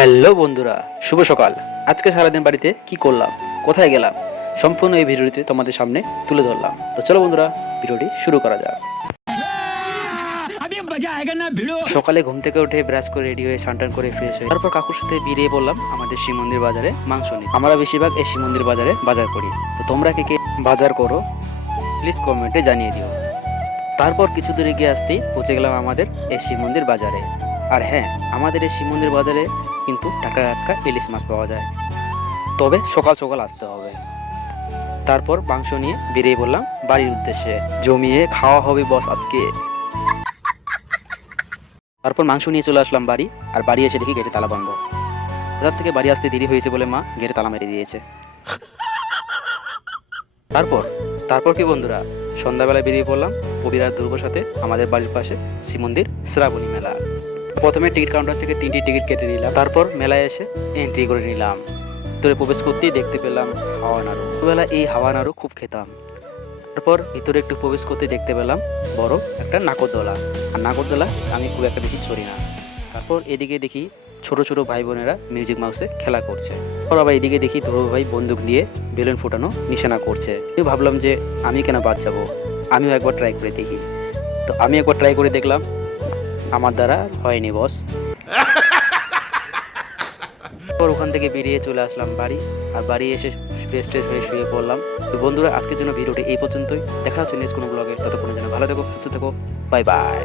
Hello বন্ধুরা, শুভ সকাল। আজকে সারাদিন বাড়িতে কি করলাম, কোথায় গেলাম, সম্পূর্ণ এই ভিডিওটিতে তোমাদের সামনে তুলে ধরলাম। তো চলো বন্ধুরা, ভিডিওটি শুরু করা যাক। সকালে ঘুম থেকে উঠে ব্রাশ করে রেডি হয়ে স্নান করে ফ্রেশ হয়ে তারপর কাকুর সাথে বেরিয়ে পড়লাম আমাদের শিব মন্দির বাজারে মাংস নিতে। আমরা বেশিরভাগ এই শিব মন্দির বাজারে বাজার করি। তো তোমরা কে কে বাজার করো প্লিজ কমেন্টে জানিয়ে দিও। তারপর কিছু দূরে গিয়ে আসতেই পৌঁছে গেলাম আমাদের এই শিব মন্দির বাজারে। আর হ্যাঁ, আমাদের এই শিব মন্দির বাজারে কিন্তু টাটকা টাটকা ইলিশ মাছ পাওয়া যায়, তবে সকাল সকাল আসতে হবে। তারপর মাংস নিয়ে বেরিয়ে পড়লাম বাড়ির উদ্দেশ্যে। জমিয়ে খাওয়া হবে বস আজকে। তারপর মাংস নিয়ে চলে আসলাম বাড়ি, আর বাড়ি এসে দেখি গেটে তালা বন্ধ। বাজার থেকে বাড়ি আসতে দেরি হয়েছে বলে মা গেটে তালা মেরে দিয়েছে। তারপর তারপর কি বন্ধুরা, সন্ধ্যাবেলায় বেরিয়ে পড়লাম কবির আর দুর্গর সাথে আমাদের বাড়ির পাশে শিব মন্দির শ্রাবণী মেলা। প্রথমে টিকিট কাউন্টার থেকে 3টি টিকিট কেটে নিলাম, তারপর মেলায় এসে এন্ট্রি করে নিলাম। ভিতরে প্রবেশ করতেই দেখতে পেলাম হাওয়া নাড়ু। ছোটবেলা এই হাওয়া নাড়ু খুব খেতাম। তারপর ভিতরে একটু প্রবেশ করতে দেখতে পেলাম বড় একটা নাগরদোলা। আর নাগরদোলা আমি খুব একটা বেশি চড়ি না। তারপর এদিকে দেখি ছোট ছোট ভাই বোনেরা মিউজিক মাউসে খেলা করছে। তারপর আবার এদিকে দেখি ধ্রুব ভাই বন্দুক নিয়ে বেলুন ফোটানো নিশানা করছে। আমি ভাবলাম যে আমি কেন বাদ যাবো, আমিও একবার ট্রাই করে দেখি। তো আমি একবার ট্রাই করে দেখলাম, আমার দ্বারা হয়নি বস। তারপর ওখান থেকে বেরিয়ে চলে আসলাম বাড়ি, আর বাড়ি এসে ফ্রেশ ট্রেশ হয়ে শুয়ে পড়লাম। তো বন্ধুরা, আজকের জন্য ভিডিওটি এই পর্যন্তই। দেখা হচ্ছে নেক্সট কোনো ব্লগে। ততক্ষণের জন্য ভালো থেকো, সুস্থ থেকো, বাই বাই।